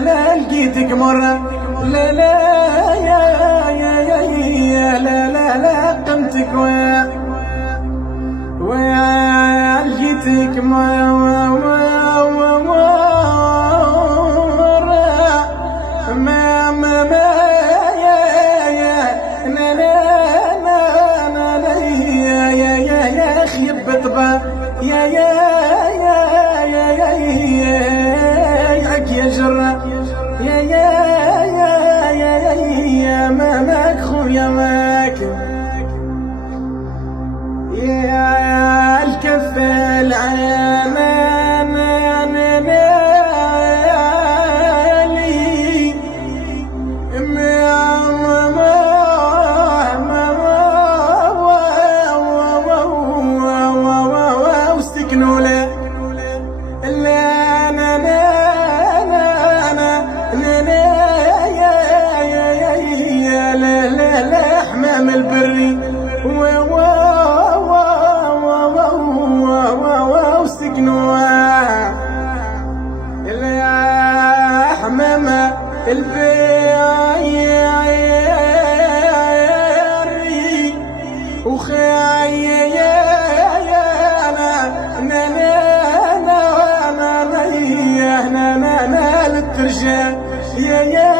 لا لقيتك مرة لا لا يا يا يا يا لا لا لا قمتك ويا لقيتك مرة ما يا لا لا لا لا يا خيب بطبع يا يا جرة يا ماك خويا ماك يا الكف العامان واستكنوا له حمام البري واستكنوا يا حمام البري وخيا للترجال يا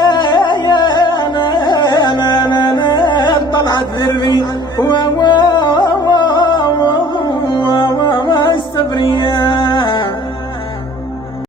طلعت ذري